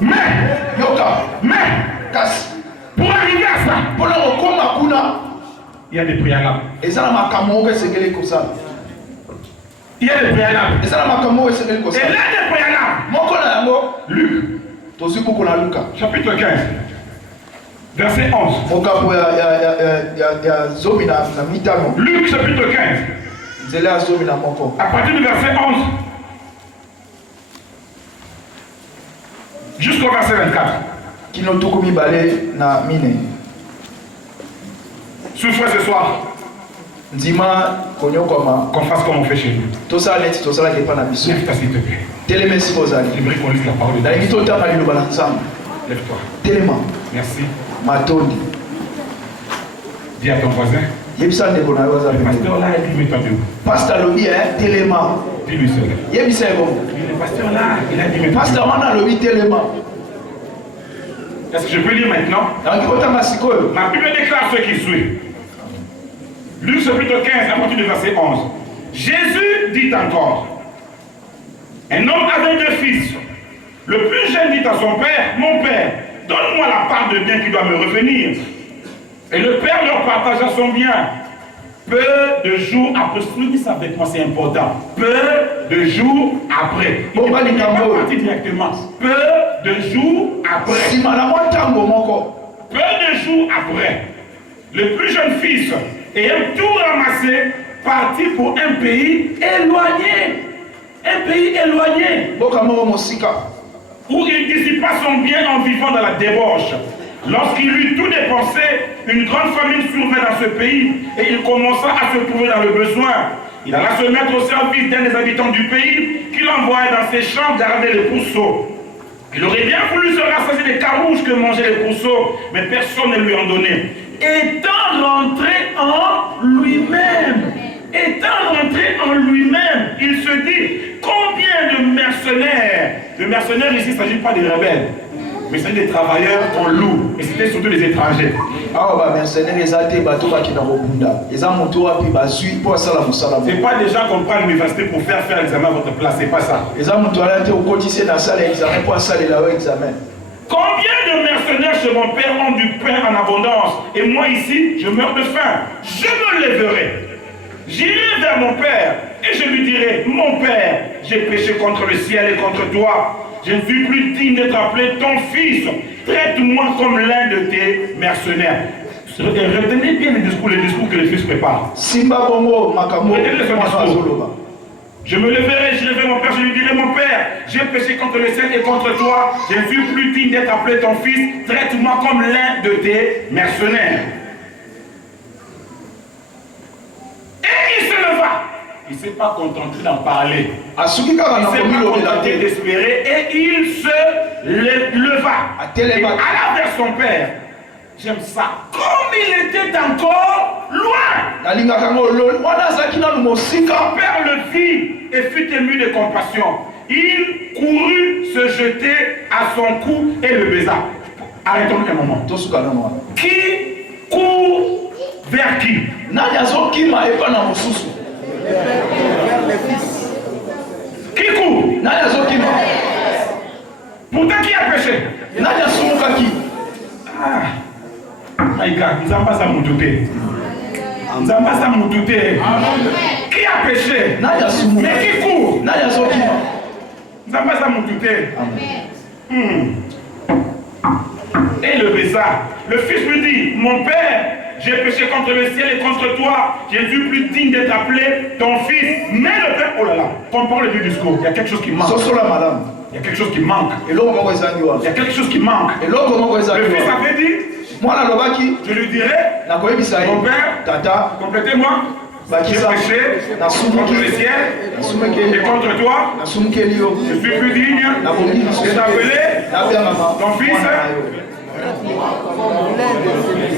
Mais, pour arriver à ça, il y a des préalables. Il y a des préalables. Et là, des préalables. Luc, chapitre 15, verset 11. Luc, chapitre 15, à partir du verset 11 jusqu'au verset 24. Souffrez ce soir. Qu'on fasse comme on fait chez nous. Lève-toi s'il te plaît. J'aimerais qu'on lise la parole de Dieu. Lève-toi. Merci. Dis à ton voisin. Le pasteur là, dis-moi debout. Pasteur Lobi, téléma. Dis-lui cela. Le pasteur là, il a dit Pasteur Lobi, téléma. Est-ce que je peux lire maintenant? Ma Bible déclare ce qui suit. Luc chapitre 15, à partir du verset 11. Jésus dit encore, un homme avait 2 fils. Le plus jeune dit à son père, mon père, donne-moi la part de bien qui doit me revenir. Et le père leur partagea son bien. Peu de jours après, soulignez ça avec moi, c'est important. Peu de jours après. Il n'est pas parti directement. Peu de jours après. Peu de jours après, le plus jeune fils, ayant tout ramassé, partit pour un pays éloigné. Un pays éloigné. Où il dissipa son bien en vivant dans la débauche. Lorsqu'il eut tout dépensé, une grande famine survint dans ce pays et il commença à se trouver dans le besoin. Il alla se mettre au service d'un des habitants du pays qui l'envoyait dans ses champs garder les pourceaux. Il aurait bien voulu se rassasier des carouges que mangeaient les pourceaux, mais personne ne lui en donnait. Étant rentré en lui-même, il se dit, combien de mercenaires ici, il ne s'agit pas des rebelles, mais c'est des travailleurs qu'on loue, et c'était surtout des étrangers. C'est pas des gens qu'on prend à l'université pour faire l'examen à votre place, c'est pas ça. Combien de mercenaires chez mon père ont du pain en abondance, et moi ici, je meurs de faim. Je me lèverai, j'irai vers mon père, et je lui dirai, mon père, j'ai péché contre le ciel et contre toi. Je ne suis plus digne d'être appelé ton fils. Traite-moi comme l'un de tes mercenaires. Retenez bien les discours que le fils prépare. Retenez son discours. Je me leverai, j'irai vers mon père, je lui dirai, mon père, j'ai péché contre le ciel et contre toi. Je ne suis plus digne d'être appelé ton fils. Traite-moi comme l'un de tes mercenaires. Et il se leva. Il ne s'est pas contenté d'en parler. Il ne s'est pas contenté d'espérer et il se leva. Et alla vers son père. J'aime ça. Comme il était encore loin. Son père le vit et fut ému de compassion. Il courut se jeter à son cou et le baisa. Arrêtons un moment. Qui court vers qui? Qui court? Pourtant qui a péché? My God, nous n'avons pas ça mon douter. Nous n'avons pas ça mon douter. Qui a péché? Mais qui court? Nous n'avons pas ça mon douter. Et le baisa. Le fils lui dit, mon père, j'ai péché contre le ciel et contre toi. Je ne suis plus digne d'être appelé ton fils. Mais le père, oh là là, comprends le discours. Il y a quelque chose qui manque. Il y a quelque chose qui manque. Il y a quelque chose qui manque. Le fils avait dit, je lui dirai, mon père, tata, complétez-moi. J'ai péché contre le ciel et contre toi. Je suis plus digne de t'appeler ton fils.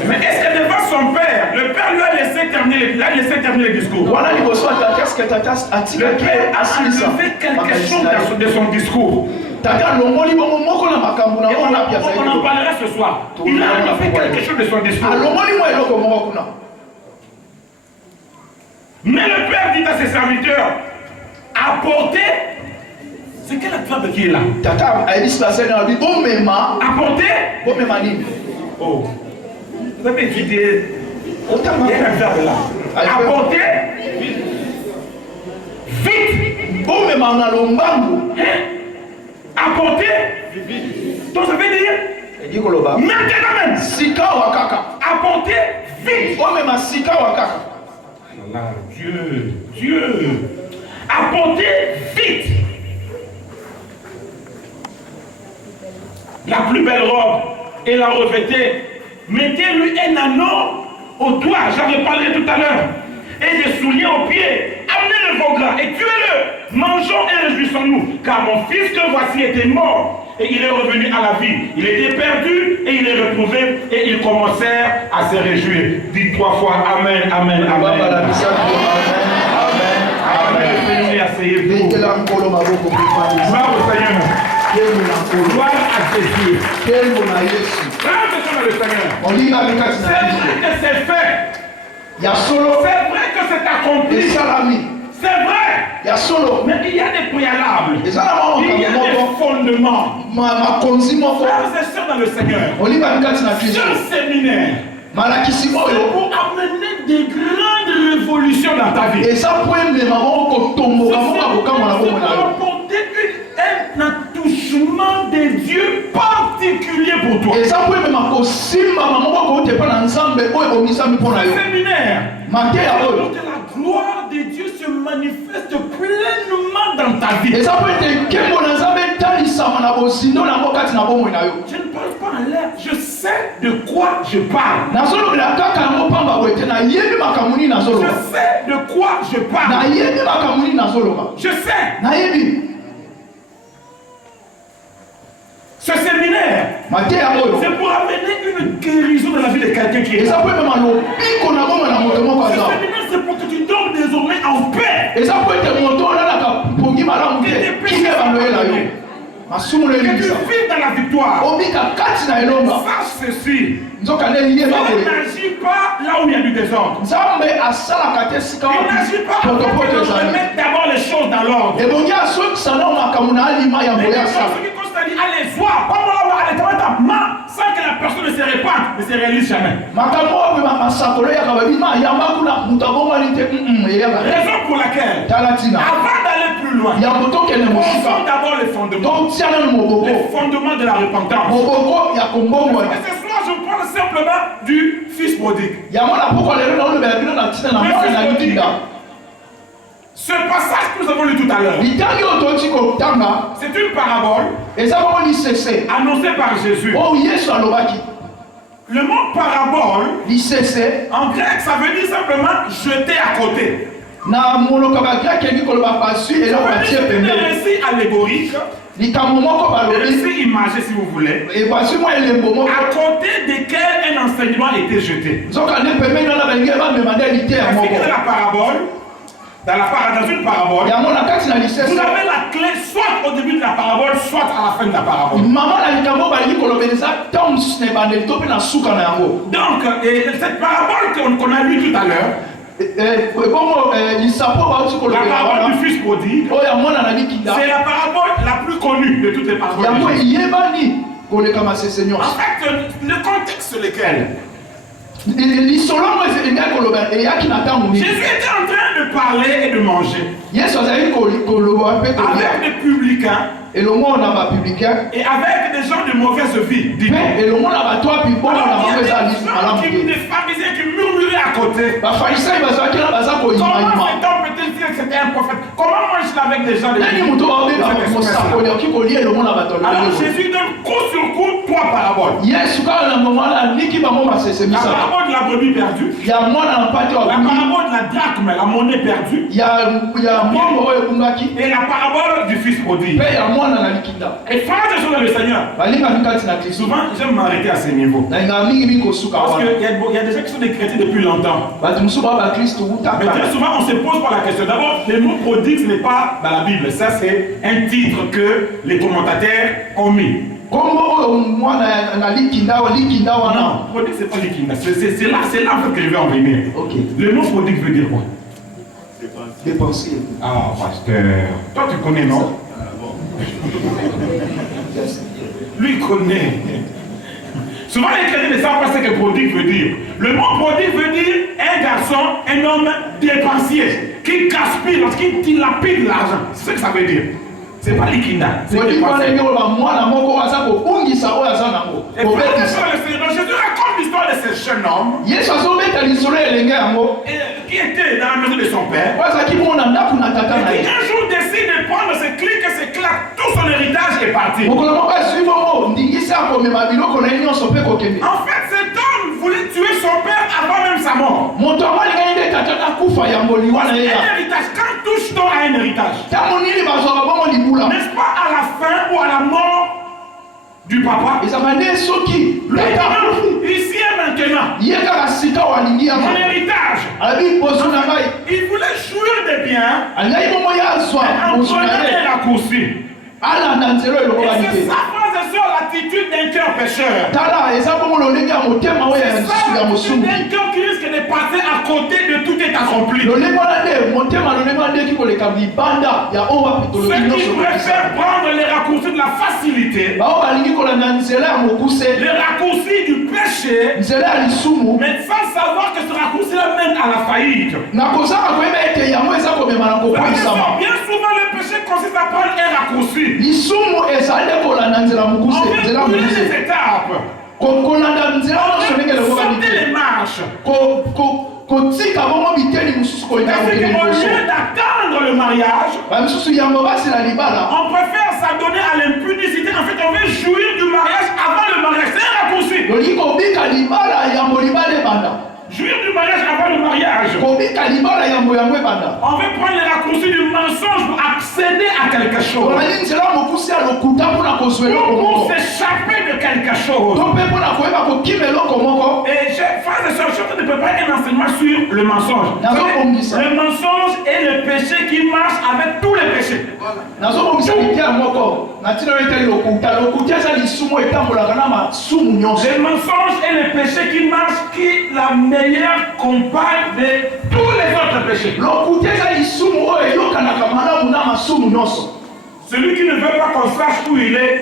Mais est-ce que devant son père, le père lui a laissé terminer le discours? Le père a enlevé quelque chose de son discours. Et on en parlera ce soir. Il a enlevé quelque chose de son discours. Mais le père dit à ses serviteurs, apportez C'est quel attrape qui est là? Tata, elle dit la scène, elle dit, bon, mema. Apporter. Bon, mema, nini. Oh. Vous avez étudié. Autant, Il y a un attrape là. Apporter. Vite. Bon, mema, on a l'ombango. Apporter. Donc ça veut dire. Elle dit que le bas. Maintenant même. Sika wakaka. Apporter vite. Bon, mema, sika wakaka. Là, Dieu. Apporter vite. La plus belle robe et la revêtez. Mettez-lui un anneau au doigt, j'en ai parlé tout à l'heure. Et des souliers aux pieds. Amenez le veau gras et tuez-le. Mangeons et réjouissons-nous. Car mon fils que voici était mort. Et il est revenu à la vie. Il était perdu et il est retrouvé. Et ils commencèrent à se réjouir. Dites 3 fois Amen, Amen, Amen. Amen. Asseyez-vous. Gloire au Seigneur. Gloire à Jésus. Frère de Seigneur. C'est vrai que c'est fait. C'est vrai que c'est accompli. C'est vrai. Mais il y a des préalables. Il y a des fondements. Frères et sœurs dans le Seigneur. Ce séminaire. C'est pour amener des grandes révolutions dans ta vie. C'est pour apporter un attouchement de Dieu particulier pour toi. Séminaire. Que la gloire de Dieu se manifeste pleinement dans ta vie. Je ne parle pas en l'air, je sais de quoi je parle. Je sais de quoi je parle. Je sais. Ce séminaire, c'est pour amener une guérison dans la vie de quelqu'un qui est là. Ce séminaire, c'est pour que tu dormes désormais en paix. Que tu vives dans la victoire. Sache ceci. Dieu n'agit pas là où il y a du désordre. Il n'agit pas pour remettre d'abord les choses dans l'ordre. Et les choses qui constat dit, allez, sois, sans que la personne ne se répande, ne se réalise jamais. Raison pour laquelle, avant d'aller plus loin, posons d'abord les fondements. Les fondements de la repentance. Et ce soir, je parle simplement du fils prodigue. Ce passage que nous avons lu tout à l'heure, c'est une parabole annoncée par Jésus. Le mot parabole, en grec, ça veut dire simplement jeter à côté. C'est un récit allégorique, un récit imagé si vous voulez, à côté desquels un enseignement était jeté. Dans une parabole, vous avez la clé soit au début de la parabole, soit à la fin de la parabole. Donc, cette parabole qu'on a lue tout à l'heure, la parabole du fils prodigue, c'est la parabole la plus connue de toutes les paraboles. En fait, le contexte c'est lequel? Jésus était en train de parler et de manger avec des publicains et avec des gens de mauvaise vie. Il y a des pharisiens qui murmuraient à côté. Comment cet homme peut-il dire que c'était un prophète? Comment mange-t-il avec des gens de Alors Jésus donne coup sur coup 3 paraboles. La parabole de la brebis perdue, la parabole de la drachme, la monnaie perdue, et la parabole du fils prodigue. Et frères et sœurs dans le Seigneur, souvent j'aime m'arrêter à ce niveau. Parce qu'il y a des gens qui sont des chrétiens depuis longtemps. Mais très souvent on se pose par la question. D'abord, le mot prodigue ce n'est pas dans la Bible. Ça c'est un titre que les commentateurs ont mis. Non, prodigue c'est pas likinda. C'est là que je vais en venir. Le mot prodigue veut dire quoi? Dépensier. Ah, pasteur. Toi tu connais, non? Lui connaît. Souvent les chrétiens ne savent pas ce que prodigue veut dire. Le mot prodigue veut dire un garçon, un homme dépensier, qui gaspille, qui dilapide l'argent. C'est ce que ça veut dire. C'est pas l'ikina. C'est Jésus raconte l'histoire de ce jeune homme qui était dans la maison de son père. Et qui un jour décide de prendre ses clics et ses claques, tout son héritage est parti. En fait, cet homme voulait tuer son père avant même sa mort. Un héritage, quand touche-t-on à un héritage? N'est-ce pas à la fin ou à la mort du papa? Ici et maintenant, mon héritage, il voulait jouir des biens, en prenant des raccourcis. Et c'est ça, frères et sœurs, l'attitude d'un cœur pécheur. C'est ça, l'attitude d'un cœur qui risque de passer à côté de tout est accompli. Ceux qui préfèrent prendre les raccourcis de la facilité, les raccourcis du péché, mais sans savoir que ce raccourci-là mène à la faillite. Bien souvent, le péché consiste à prendre un raccourci. En fait, les étapes. Sauter les marches. Parce qu'au lieu d'attendre le mariage, on préfère s'adonner à l'impudicité. En fait, on veut jouir du mariage avant le mariage. C'est un raccourci. Jouir du mariage avant le mariage. On veut prendre les raccourcis du mensonge pour accéder à quelque chose. Pour s'échapper de quelque chose. Et frères et sœurs, je ne peux pas un enseignement sur le mensonge. Le mensonge est le péché qui marche avec tous les péchés. Le mensonge est le péché qui marche, qui est la meilleure compagne de tous les autres péchés. Celui qui ne veut pas qu'on sache où il est,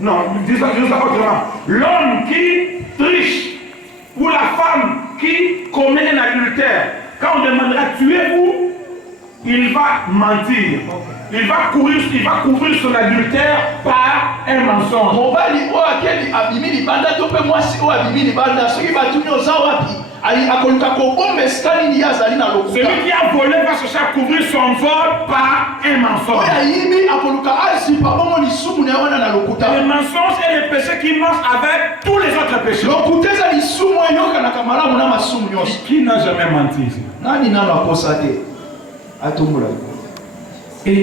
non, dis ça autrement. L'homme qui triche ou la femme qui commet un adultère, quand on demandera tuer où, il va mentir. Il va couvrir son adultère par un mensonge. Celui qui a volé va chercher à couvrir son vol par un mensonge. Le mensonge est le péché qui marche avec tous les autres péchés. Qui n'a jamais menti ici? Et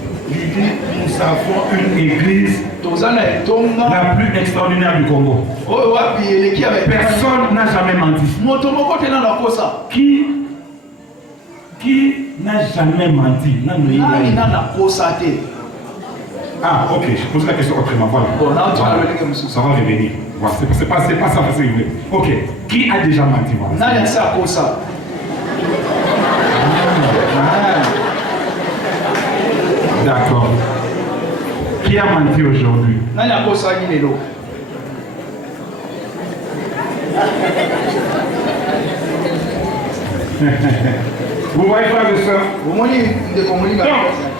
nous avons une église la plus extraordinaire du Congo. Personne n'a jamais menti. Qui n'a jamais menti? Ah, ok, je pose la question autrement. Voilà. Ça va revenir. Voilà. C'est pas ça, c'est vrai. Ok, qui a déjà menti? Voilà. D'accord. Qui a menti aujourd'hui? Vous voyez, frères et sœurs? Donc,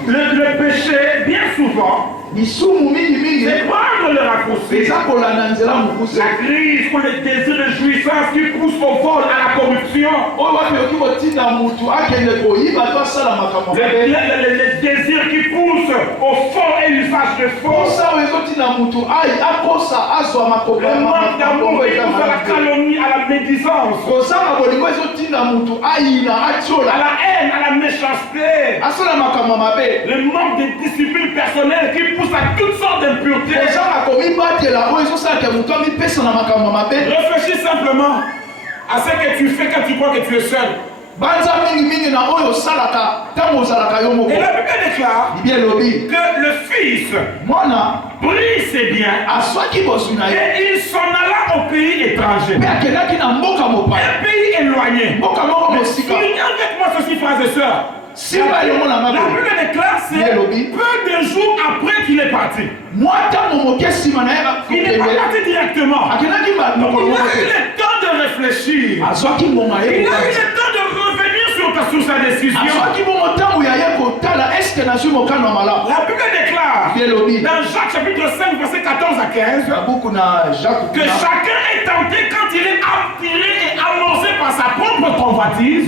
le péché, bien souvent, c'est prendre le raccourci. La crise pour les désirs de jouissance qui poussent au vol, à la corruption. Les désirs qui poussent au faux et l'usage de faux. Le manque d'amour qui pousse à la calomnie, à la médisance, à la haine, à la méchanceté. Le manque de discipline personnelle qui pousse à toutes sortes d'impuretés. Réfléchis simplement à ce que tu fais quand tu crois que tu es seul. Et la Bible déclare que le Fils prit ses biens et il s'en alla au pays étranger, un pays éloigné. Mais soulignez avec moi ceci, frères et sœurs. La Bible déclare c'est peu de il est parti. Il n'est pas Il parti directement. Il a eu le temps de réfléchir. Il a eu le temps de revenir sur sa décision. La Bible déclare dans Jacques chapitre 5 verset 14 à 15 que chacun est tenté quand il est attiré et amorcé par sa propre convoitise.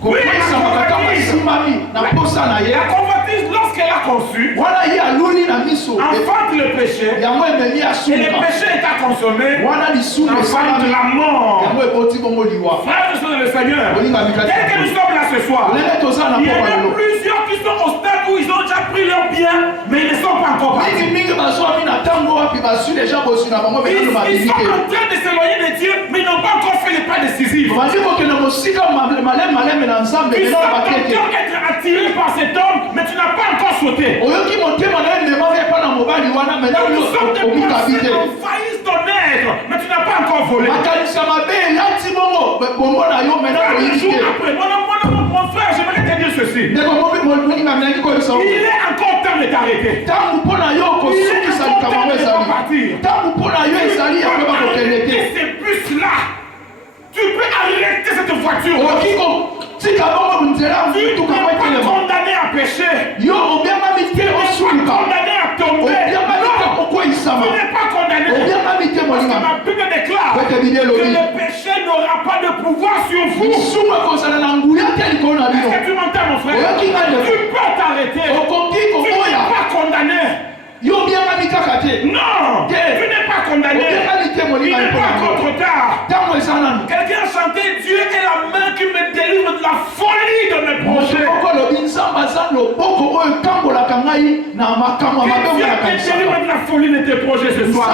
Oui, la convoitise, lorsqu'elle a conçu, enfante le péché, et le péché est à consommer, enfante la mort. Frères et sœurs dans le Seigneur, dès que nous sommes là ce soir, il y en a plusieurs qui sont au stade où ils ont déjà pris leur bien, mais ils ne sont pas encore partis. Ils sont en train de s'éloigner de Dieu, mais ils n'ont pas encore fait les pas décisifs. Tu sens ton cœur être attiré par cet homme, mais tu n'as pas encore sauté. Nous sommes des personnes qui envahissent ton être, mais tu n'as pas encore volé. Mon frère, j'aimerais te dire ceci. Il est encore temps de t'arrêter. Il est encore temps de partir. Et ces bus-là, tu peux arrêter cette voiture. Tu n'es pas condamné à pécher. Tu n'es pas condamné à tomber. Tu n'es pas condamné. Parce que ma Bible déclare que le péché n'aura pas de pouvoir sur vous. Est-ce que tu m'entends, mon frère? Tu peux t'arrêter. Tu n'es pas condamné. Non, tu n'es pas condamné. Il n'est pas encore trop tard. Quelqu'un a chanté Dieu est la main qui me délivre de la folie de mes projets. Que Dieu te délivre de la folie de tes projets ce soir.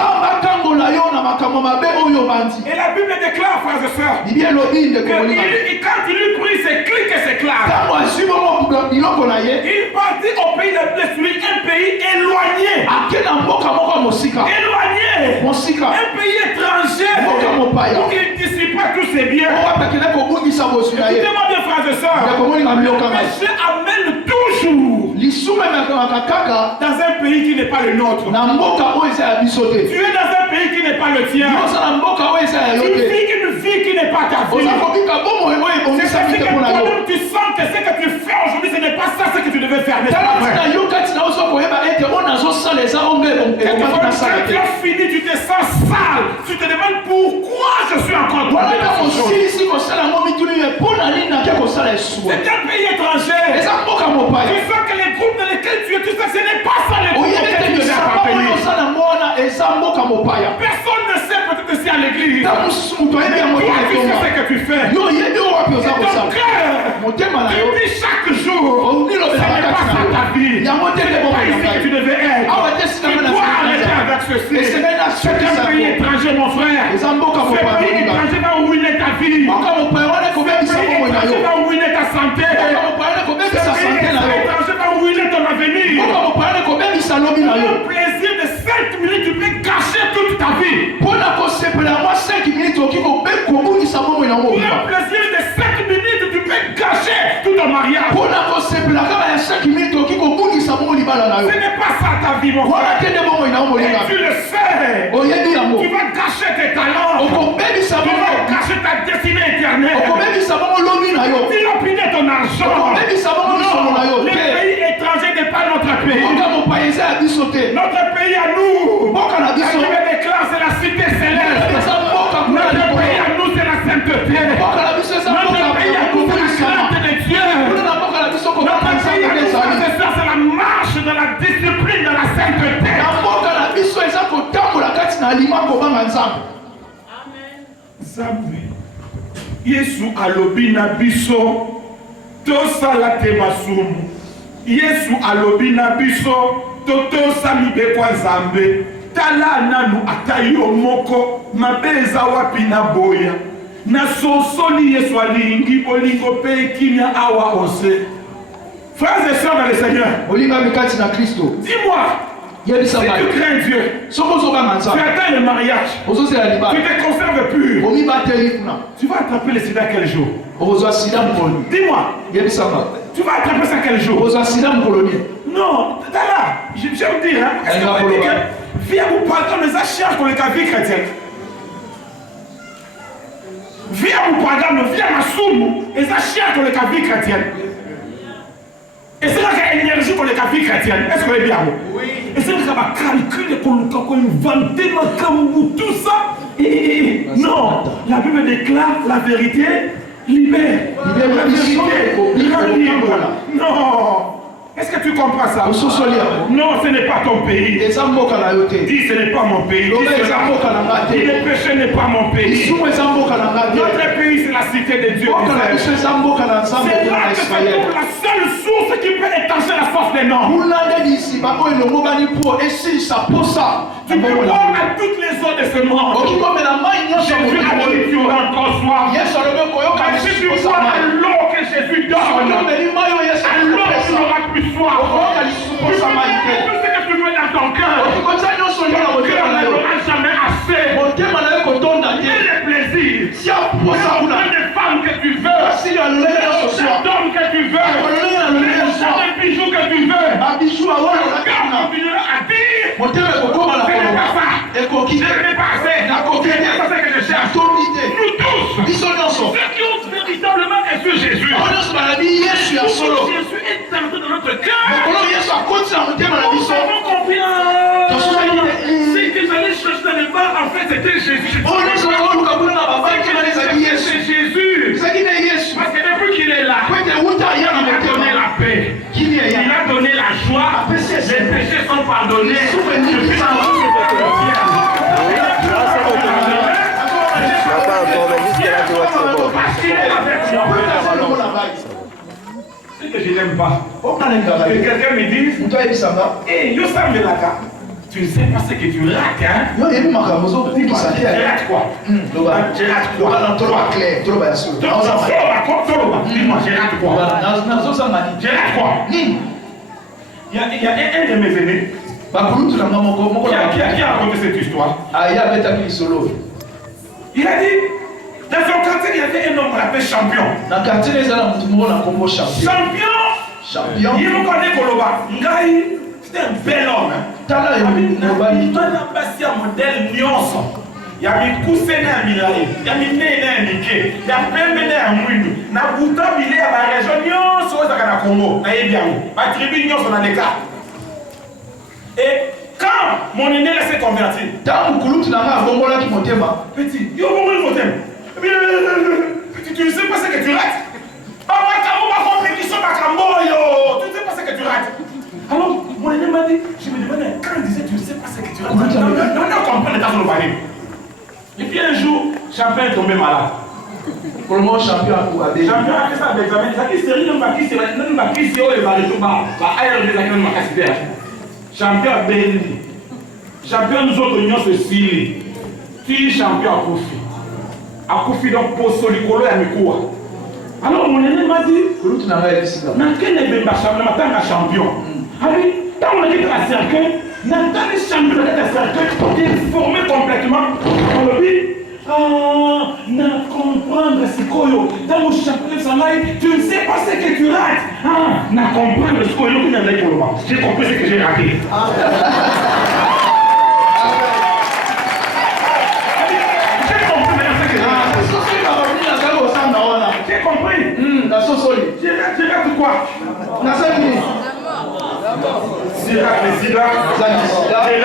Et la Bible déclare, frères et sœurs, que quand il eut pris ses clics et ses claques, il partit au pays de Blessuri, un pays éloigné. Éloigné. Un pays étranger. Pour qu'il dissipe pas tous ses biens. Écoutez-moi bien, frères et sœurs. Le péché amène toujours dans un pays qui n'est pas le nôtre. Tu es dans un pays qui n'est pas le tien. Tu vis une vie qui n'est pas ta vie. C'est que toi-même tu sens que ce que tu fais aujourd'hui, ce n'est pas ça ce que tu devais faire. Quand tu as fini, tu te sens sale. Tu te demandes pourquoi je suis encore dans cette chose. C'est un pays étranger. Tu sens que les groupes dans lesquels tu es, tu sais que ce n'est pas ça les groupes dans lesquels tu devais appartenir. Personne ne sait peut-être si à l'église. Toi, tu sais ce que tu fais. Et ton cœur, tu dis chaque jour, ce n'est pas ça ta vie. Ce n'est pas ici que tu devais être. Tu dois arrêter avec ceci. C'est un pays étranger, mon frère. Ce pays étranger va ruiner ta vie. Ce pays étranger va ruiner ta santé. Ce pays étranger va ruiner ton avenir. Le plaisir de 5 minutes, tu peux gâcher toute ta vie. Pour le plaisir de 5 minutes, tu peux gâcher tout ton mariage. Ce n'est pas ça ta vie, mon frère. Et tu le sais. Tu vas gâcher tes talents. Tu vas gâcher ta destinée éternelle. Tu vas piner ton argent. Non, le pays étranger n'est pas notre pays. Notre pays à nous. La Bible déclare c'est la cité céleste. Notre pays à nous c'est la sainteté. Notre pays à nous c'est la crainte de Dieu. Notre pays à nous c'est la marche dans la discipline, dans la sainteté. Amen. Yesu alobi na biso tosala te masumu. Yesu alobi na biso tosali be kwa Nzambe. Tala nanu atayo moko mabeza wapi na boya. Na sosoli Yesu alingi bolingo pe kimia awa ose. Frères et sœurs dans le Seigneur. Dis-moi. Si tu crains Dieu, tu attends le mariage, tu te conserves pur, tu vas attraper le sida quel jour? Dis-moi, tu vas attraper ça quel jour? Non, là, je vais vous dire, est-ce qu'on va dire que via vous pardon les achats pour les vie chrétienne? Via vous pardon, via ma somme, les achats pour les vie chrétienne. Et c'est là qu'il y a l'énergie pour les vie chrétienne. Est-ce que vous voyez bien? Oui. Et c'est là qu'il y a calcul, qu'on inventé, tout ça. Non, la Bible déclare la vérité libère. La vérité libre. Non. Est-ce que tu comprends ça? Non, ce n'est pas ton pays. Dis, ce n'est pas mon pays. Dis, le péché n'est pas mon pays. Notre pays, c'est la cité de Dieu. C'est là que se trouve la seule source qui peut étancher la source des noms. Tu peux boire à toutes les eaux de ce monde. Jésus a dit tu auras encore soif. Mais si tu bois à l'eau que Jésus donne, à l'eau tu n'auras plus soif. Tout ce que tu veux dans ton cœur, ton cœur n'aura jamais assez. Et les plaisirs, les femmes que tu veux, les hommes que tu veux, les bijoux que tu veux, le cœur continuera à dire ce n'est pas ça, ce n'est pas assez, c'est ça que je cherche. Nous tous, ceux qui ont véritablement reçu Jésus, Jésus est entré dans notre cœur. Nous avons compris c'est que j'allais chercher dans les bars, en fait c'était Jésus. C'est Jésus. Parce que depuis qu'il est là, il a donné la paix. Il a donné la joie. Les péchés sont pardonnés. Depuis la mort de ce que je n'aime pas, que quelqu'un me dise, hey, yo Sambelaka, tu ne sais pas ce que tu rates, hein? Je rate quoi? Je rate quoi? Dis-moi, je rate quoi? Je rate quoi? Il y a un de mes aînés qui a raconté cette histoire. Il a dit, dans son quartier, il y avait un homme qu'on appelle champion. Champion, il me connaît Koloba. C'était un bel homme. Il y a un modèle nyonso. Il y a mis Koussene à Milaï, il y a mis Nene à Nike, il y a Pembene à Mouinou. Na Bouta Milé à la région nyonso au Congo. Na Yebiango. Ma tribu nyonso dans les cas. Et quand mon aîné s'est converti, petit, yo petit, tu ne sais pas ce que tu rates. Tu ne sais pas ce que tu rates. Alors, mon aîné m'a dit, je me demandais, quand il disait tu ne sais pas ce que tu rates, on comprend les tas de l'Ovalie. Et puis un jour, Champion est tombé malade. Pour le moment, Champion a fait ça d'examen. Ça qui série, non, qui c'est Champion a béni. Champion nous autres unions ceci. Tu champion a Koufi. A Koufi donc pour Solikolo et Amikoua. Alors mon aîné m'a dit, mais quel est le champion? Allez, quand on a dit que la cercueil, n'a pas les champions de la cercueil qui est formé complètement. On le dit, n'a comprendre ce qu'on dans mon champion de Sanaï, tu ne sais pas ce que tu rates. N'a comprendre ce qu'on est dans pour le bas. J'ai compris ce que j'ai raté. J'ai compris. Je rate quoi? Je rate les sida, je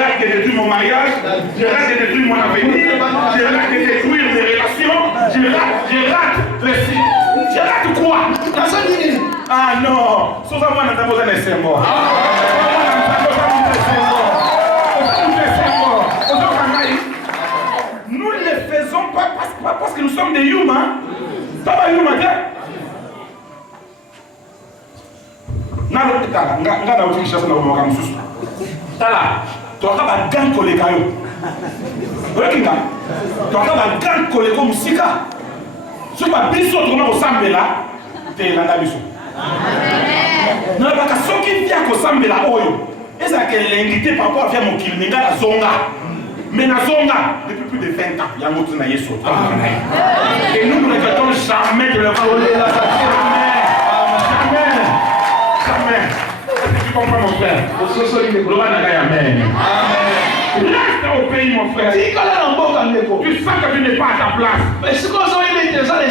rate de détruire mon mariage, je rate de détruire mon avenir, je rate de détruire mes relations, je rate les sida. Je rate quoi? Ah non, sans avoir un tabou de laisser mort. Nous ne le faisons pas parce que nous sommes des humains. Pas humains, nga utikisha sana kwa msusu tala toka ba gang koleka yo okinga toka ba gang koleko musika so ba biso to na osambela te landa biso amen na ba ka soki ntia ko sambela oyo Et ça que l'invité par rapport à faire mon kilminga la zonga. Mais la zonga, depuis plus de 20 ans, il y a un autre naïe sauté. Et nous ne regrettons jamais de le voler la Jamais. Jamais. Tu comprends mon frère? Amen. Reste au pays mon frère. Tu sens que tu n'es pas à ta place. Mais ce qu'on a dit, c'est ça, les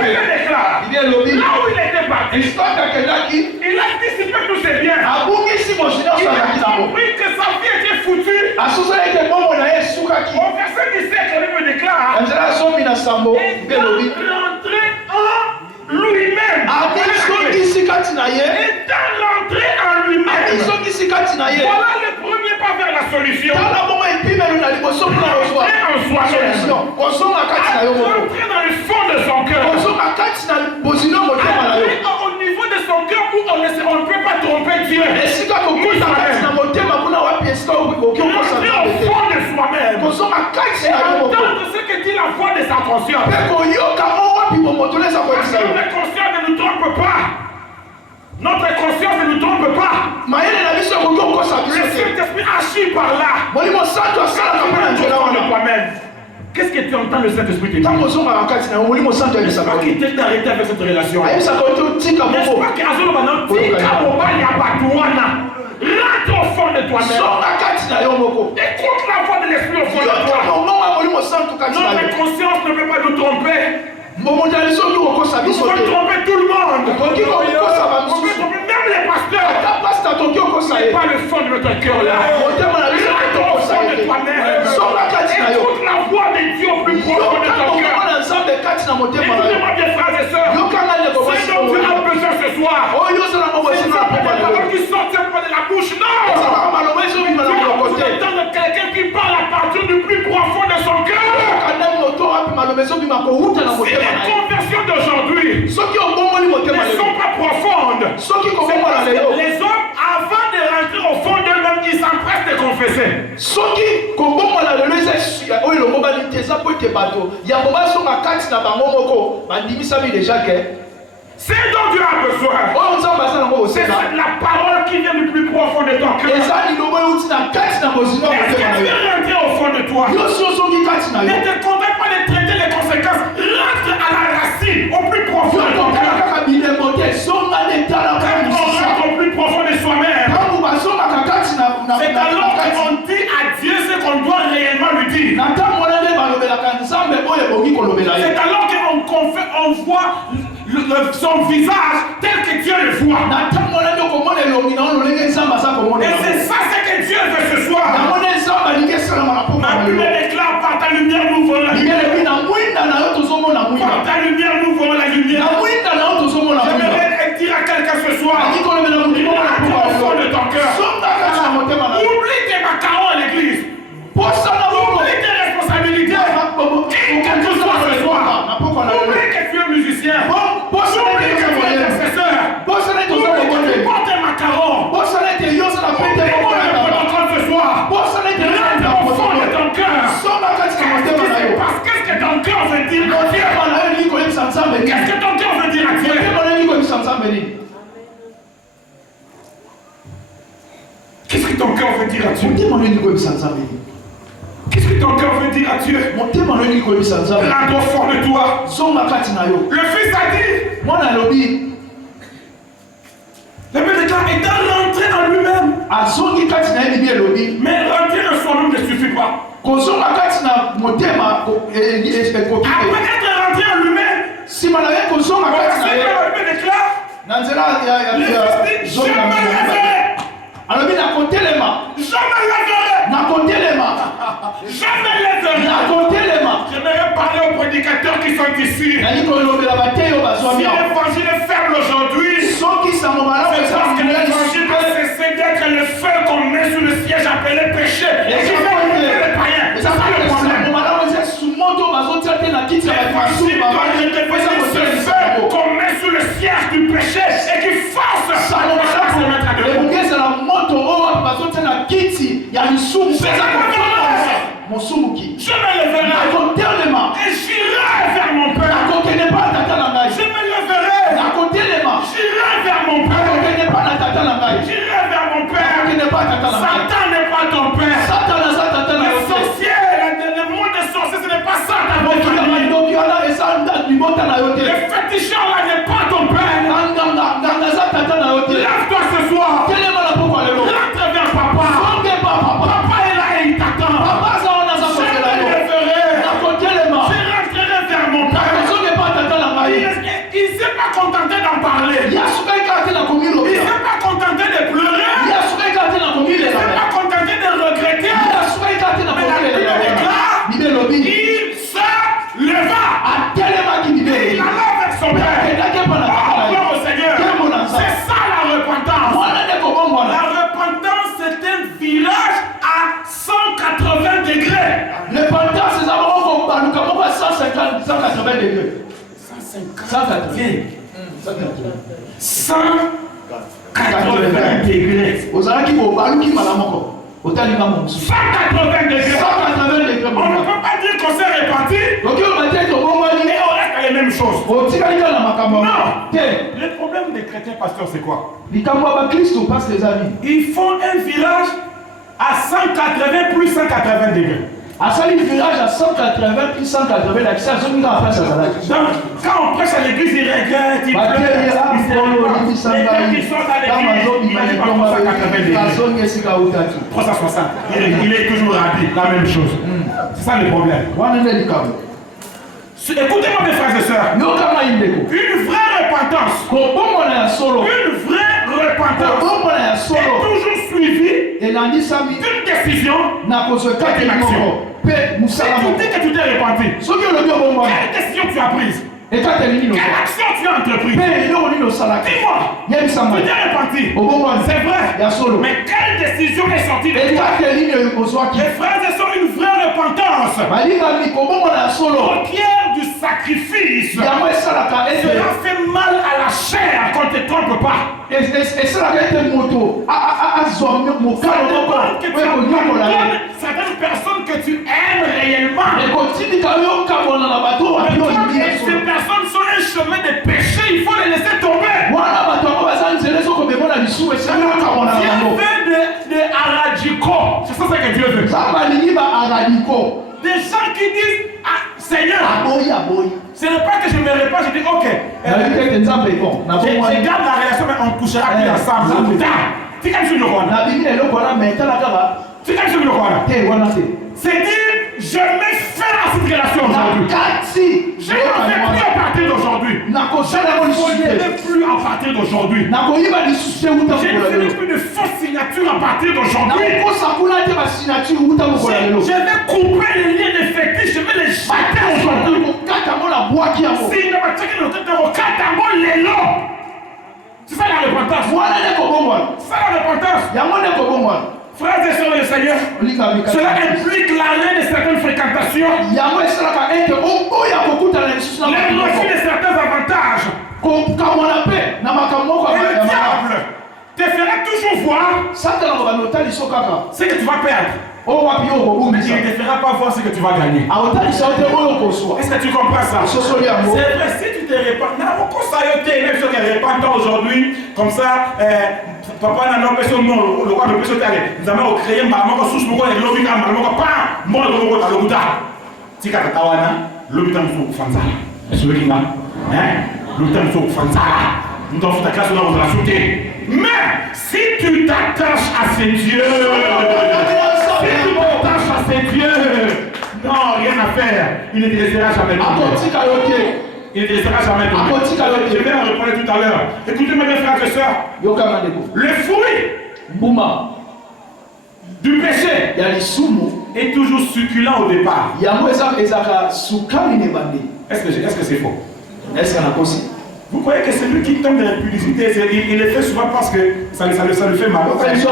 Mais le déclare. Il est lobby. Là où il était parti, il a dissipé tous ses biens. Il a compris que sa vie était foutue. Au verset 17, on me déclare. Il est rentré en lui-même. Et dans l'entrée en lui-même. Voilà le premier pas vers la solution. Entrer en soi-même. Entrer dans le fond de son cœur. Entrer au niveau de son cœur où on ne peut pas tromper Dieu. Entrer au fond de soi-même. Et entendre ce que dit la voix de sa conscience. Notre conscience ne nous trompe pas. Notre conscience ne nous trompe pas. Le Saint-Esprit agit par là. Qu'est-ce que tu entends le Saint-Esprit te dire? N'est-ce pas qu'il t'est arrêté avec cette relation? N'est-ce pas rentre au fond de toi-même. Écoute la voix de l'Esprit au fond de toi. Notre conscience ne peut pas nous tromper. Nous pouvons tromper tout le monde. On peut tromper même les pasteurs. Ce n'est pas le fond de notre cœur là. Rentre au fond de toi-même. Écoute la voix de Dieu au plus profond de ton cœur. Écoutez-moi bien frères et sœurs. C'est dont tu as besoin ce soir. C'est pas des paroles qui sortent pas de la bouche. Non. Tu as besoin de quelqu'un qui parle à partir du plus profond de son cœur. Et les conversions d'aujourd'hui ne sont pas profondes. Les hommes, avant de rentrer au fond d'eux-mêmes, ils s'empressent de confesser. C'est dont tu as besoin. C'est la parole qui vient du plus profond de ton cœur. Est-ce que tu es rentré au fond de toi? Ne te contente pas de traiter les conséquences. Rentre à la racine, au plus profond de ton cœur. Quand on rentre au plus profond de soi-même, c'est alors qu'on dit à Dieu ce qu'on doit réellement lui dire. C'est alors qu'on voit son visage tel que Dieu le voit. Et c'est ça ce que Dieu veut ce soir. Ma Bible déclare par ta lumière nous voulons la lumière. Par ta lumière nous voulons la lumière. J'aimerais dire à quelqu'un ce soir, au fond de ton cœur, oublie tes macarons à l'église. Oublie tes responsabilités. Qui que tu sois ce soir. Oublie que tu es musicien. Oublie que tu es intercesseur. Oublie que tu portes un macaron. Oublie le protocole ce soir. Rentre au fond de ton cœur. Qu'est-ce que ton cœur veut dire à Dieu? Qu'est-ce que ton cœur veut dire à Dieu? Qu'est-ce que ton cœur veut dire à Dieu? Qu'est-ce que ton cœur veut dire à Dieu? Rentre au fond de toi. Le Fils a dit. Le Père déclare étant rentré en lui-même. Mais rentrer en soi-même ne suffit pas. Après être rentré en lui-même, c'est que le Père déclare. Le Fils dit, je me lèverai. J'aimerais parler aux prédicateurs qui sont ici. Si l'évangile est faible aujourd'hui, c'est parce que l'évangile doit cesser d'être le feu qu'on met sur le siège appelé péché. Et qui fait monter les païens. C'est ça le problème. L'évangile doit redevenir ce feu qu'on met sur le siège du péché et qui force sa volonté à se mettre à debout. Je me lèverai et j'irai vers mon Père. Je me lèverai. J'irai vers mon Père. J'irai vers mon Père. contenté d'en parler. Il ya suka ikate na komilo ne s'est pas contenté de pleurer. ya suka ikate na Il komilo ne s'est pas contenté de regretter. ya suka ikate na Mais la komilo Bible déclare, bibe lobi il se leva. atelema ki bibe Et il alla vers son père. akendaki epa na Oh, tata gloire au Seigneur. Kembo na Nzambe. C'est ça la repentance. mwana nde kobongwana La repentance, c'est un virage à 180 degrés. repentance eza moko kobaluka moko 150 180 degré 180 degrés. ozalaki kobaluki mala moko otalinga mosusu 180 degrés. 180 degré On ne peut pas dire qu'on s'est repenti oki oba te tobongwani et on reste à les mêmes choses. otikali kaka na makambo Non. te Le problème des chrétiens pasteurs, c'est quoi? likambo ya bakristo passe les amis Ils font un virage à 180 plus 180 degrés. asali virage à 180 puis 180 lakisi azongi kaka place azalaki Donc, quand on prêche à l'église, ils regrettent, ils pleurent, ils se repentent. Les gens qui sortent à l'église, ils n'arrivent pas pour 180 degrés. 360. Il est toujours rapide, la même chose. C'est ça le problème. Écoutez-moi mes frères et sœurs. Une vraie repentance. Une vraie repentance est toujours suivie d'une décision et d'une action. Si tu dis que tu t'es repenti, quelle décision tu as prise? Quelle action tu as entreprise? Dis-moi, tu t'es repenti. C'est vrai. Mais quelle décision est sortie de toi? Les frères et sœurs, une vraie repentance requiert du sacrifice. Cela fait mal à la chair quand tu ne te trompes pas. Certaines personnes que tu aimes réellement. Et ces personnes sont un chemin de péché, il faut les laisser tomber. Dieu veut de Aradjiko. C'est ça que Dieu veut. Des gens qui disent, ah, Seigneur, ce n'est pas que je me répands, je dis, ok, je garde la relation, mais on couchera plus ensemble. C'est comme si c'est dire, je mets fin à cette relation aujourd'hui. Je ne fais plus à partir d'aujourd'hui. Je ne fais plus à partir d'aujourd'hui. Je ne fais plus de fausses signatures à partir d'aujourd'hui. Je vais couper les liens effectifs, je vais les jeter aujourd'hui. Si ne m'a checké le tête de vos quatre c'est ça la repentance. C'est ça la repentance. Frères et sœurs du Seigneur, cela implique l'arrêt de certaines fréquentations, le refus de certains avantages. Et le diable te fera toujours voir ce que tu vas perdre. Mais il ne te fera pas voir ce que tu vas gagner. Est-ce que tu comprends ça? C'est vrai, si tu te répands, même ceux qui répandent aujourd'hui, comme ça, papa n'a pas besoin de nous, le roi de besoin d'aller. Nous avons créé maman sous le roi et l'objet à maman, pas moi le roi à l'objet. Si tu as l'objet à Fanza, est-ce que tu as l'objet à Fanza? Nous devons ta classe dans la sauter. Mais si tu t'attaches à ces dieux, non, rien à faire. Il ne te laissera jamais. Il ne te laissera jamais. Je vais en reprendre tout à l'heure. Écoutez-moi mes frères et sœurs. Le fruit du péché est toujours succulent au départ. Est-ce que c'est faux? Vous croyez que celui qui tombe dans la publicité, il le fait souvent parce que ça lui fait mal. C'est celui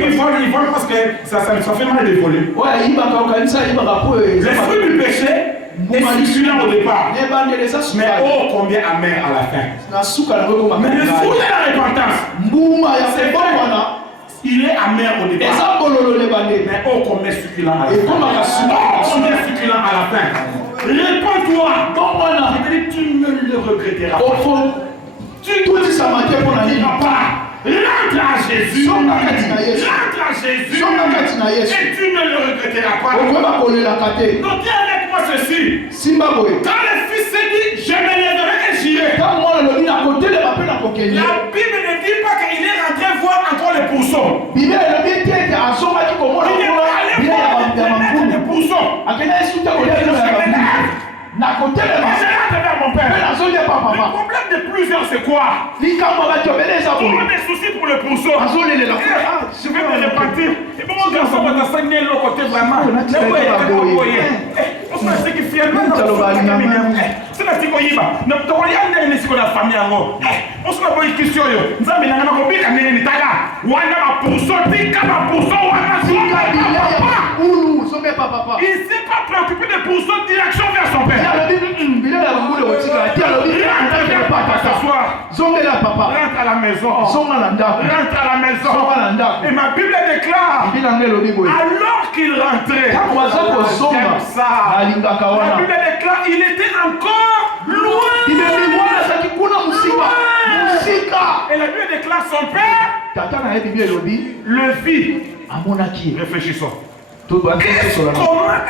qui vole, il vole parce que ça fait mal de voler. Le fruit du péché est succulent au départ, mais oh combien amer à la fin. Mais le fruit de la repentance, c'est bon, il est amer au départ, mais oh combien succulent à la fin. Oh combien succulent à la fin. Réponds-toi. Tu ne le regretteras pas. Tu ne le regretteras pas. Rentre à Jésus. Rentre à Jésus. Et tu ne le regretteras pas. Notez avec moi ceci. Quand le Fils s'est dit, je me lèverai et j'irai. La Bible ne dit pas qu'il est rentré voir encore les pourceaux. Il est allé voir les pourceaux. Je rentre vers mon père. Le problème de plusieurs, c'est quoi? On a des soucis pour le pourceau. Je vais me répartir. Et bon, on dit ensemble, on a saigné le côté vraiment. On se dit qu'il fait un c'est la tikoyiba. Nous avons des gens qui ont la famille. On se dit qu'il y a des gens qui ont la famille. Il ne s'est pas préoccupé de pourceau de direction vers son père. Rentre à la maison. Rentre à la maison. Et ma Bible déclare, alors qu'il rentrait, j'aime ça. La Bible déclare, il était encore loin. Et la Bible déclare, son père le vit. Réfléchissons. Comment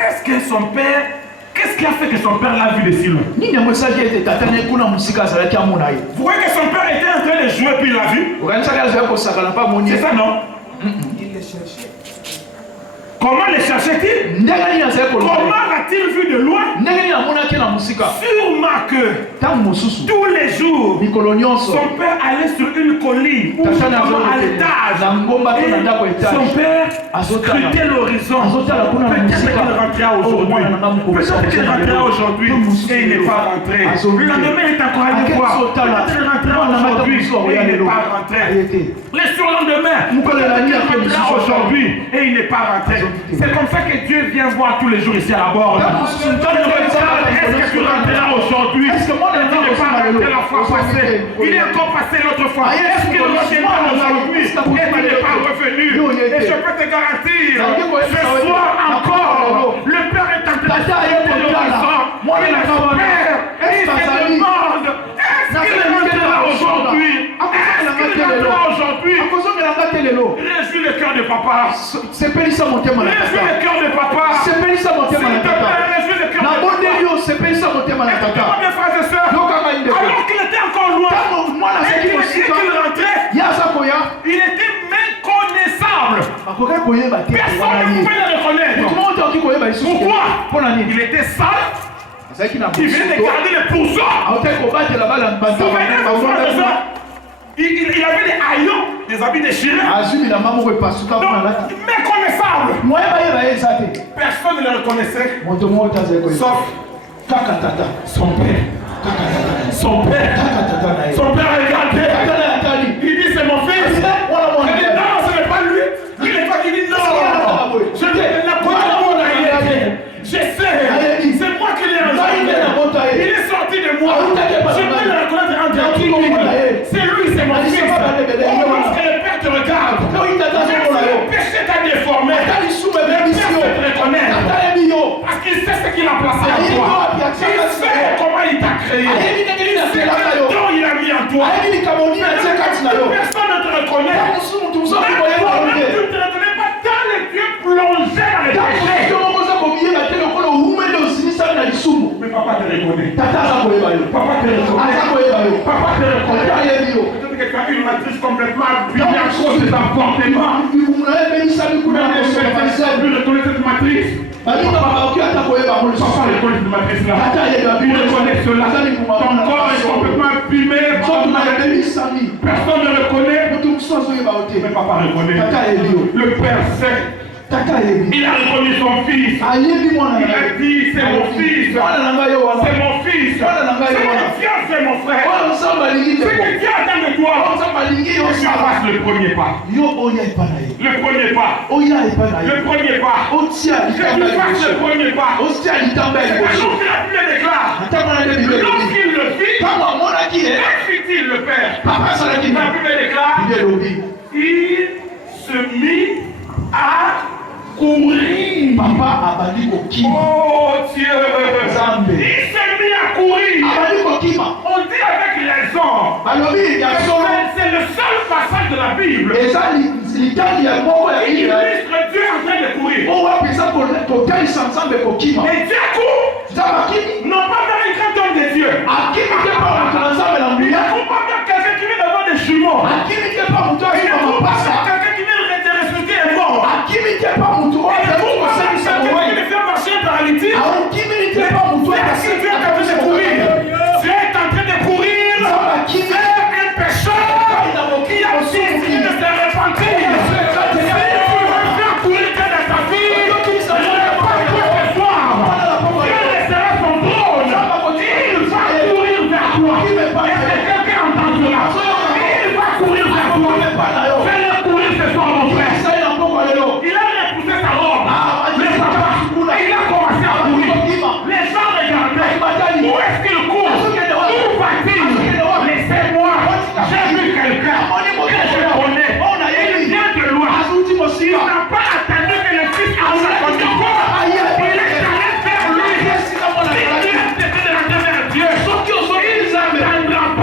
est-ce que son père, qu'est-ce qui a fait que son père l'a vu de si loin? Vous voyez que son père était en train de jouer puis il l'a vu? C'est ça, non? Il le cherchait. Comment le cherchait-il? Comment l'a-t-il vu de loin? Sûrement que tous les jours, son père allait sur une colline ou à l'étage. Son père scrutait l'horizon. Peut-être qu'il rentrera aujourd'hui. Peut-être qu'il rentrera aujourd'hui et il n'est pas rentré. Le lendemain, il est encore allé voir. Peut-être qu'il rentrera aujourd'hui et il n'est pas rentré. Le surlendemain, peut-être qu'il rentrera aujourd'hui et il n'est pas rentré. C'est comme ça que Dieu vient voir tous les jours ici à la borne. Est-ce que tu rentreras aujourd'hui? Est-ce que moi je n'ai pas rentré la fois passée? Il est encore passé l'autre fois. Est-ce qu'il reviendra aujourd'hui et qu'il n'est pas revenu? Et je peux te garantir, ce soir encore, le Père est en train de faire l'horizon. Et le Père, il se demande, est-ce qu'il rentrera aujourd'hui? Est-ce qu'il rentrera aujourd'hui? Réjouis le cœur de papa. Réjouis le cœur de papa. Réjouis le cœur de papa. Mes frères et sœurs, alors qu'il était encore loin, et qu'il rentrait, il était méconnaissable. Personne ne pouvait le reconnaître. Pourquoi? Il était sale. Il venait de garder les pourceaux. Vous voyez, mes frères et sœurs, il avait des haillons, des habits déchirés. Donc, méconnaissable. Personne ne le reconnaissait. Sauf son père. Son père. Son père regardait. Il dit, c'est mon fils. Il dit, non, ce n'est pas lui. Il n'est pas qui dit non. Je dis, la première fois il était. Je sais. C'est moi qui l'ai reconnu. Il est sorti de moi. Je peux le reconnaître en qui. C'est lui, c'est mon fils. Lorsque le père te regarde, le péché t'a déformé. Le père te reconnaît. Parce qu'il sait ce qu'il a placé en toi. Il sait comment il t'a créé. Il sait quel don il a mis en toi. Personne ne te reconnaît. Même tu ne te reconnais pas dans les dieux plongés dans les péchés. Mais papa te reconnaît. Papa te reconnaît. Papa te reconnaît. Peut-être que tu as une matrice complètement abîmée à cause de ta comportement. Mais tu reconnais cette matrice. Papa reconnaît cette matrice là. Il reconnaît cela. Ton corps est complètement abîmé. Personne ne le connaît. Mais papa reconnaît. Le Père sait. Il a reconnu son fils. Il a dit, c'est mon fils. C'est mon fils. C'est mon frère. Ce que Dieu attend de toi, tu fasses le premier pas. Le premier pas. Le premier pas. Que tu fasses le premier pas. Alors que la Bible déclare, lorsqu'il le fit, que fit-il le Père? La Bible déclare, il se mit à courir. Oh Dieu. Il s'est mis à courir. On dit avec raison. C'est le seul passage de la Bible. Il illustre Dieu en train de courir. Et Dieu court. Non pas vers un grand homme de Dieu. Il ne court pas vers quelqu'un qui vient d'avoir des jumeaux. Il ne court pas vers quelqu'un qui vient de ressusciter un mort. Il ne court pas vers quelqu'un qui vient de faire marcher un paralytique. Mais Dieu est en train de courir. Dieu est en train de courir. pas Et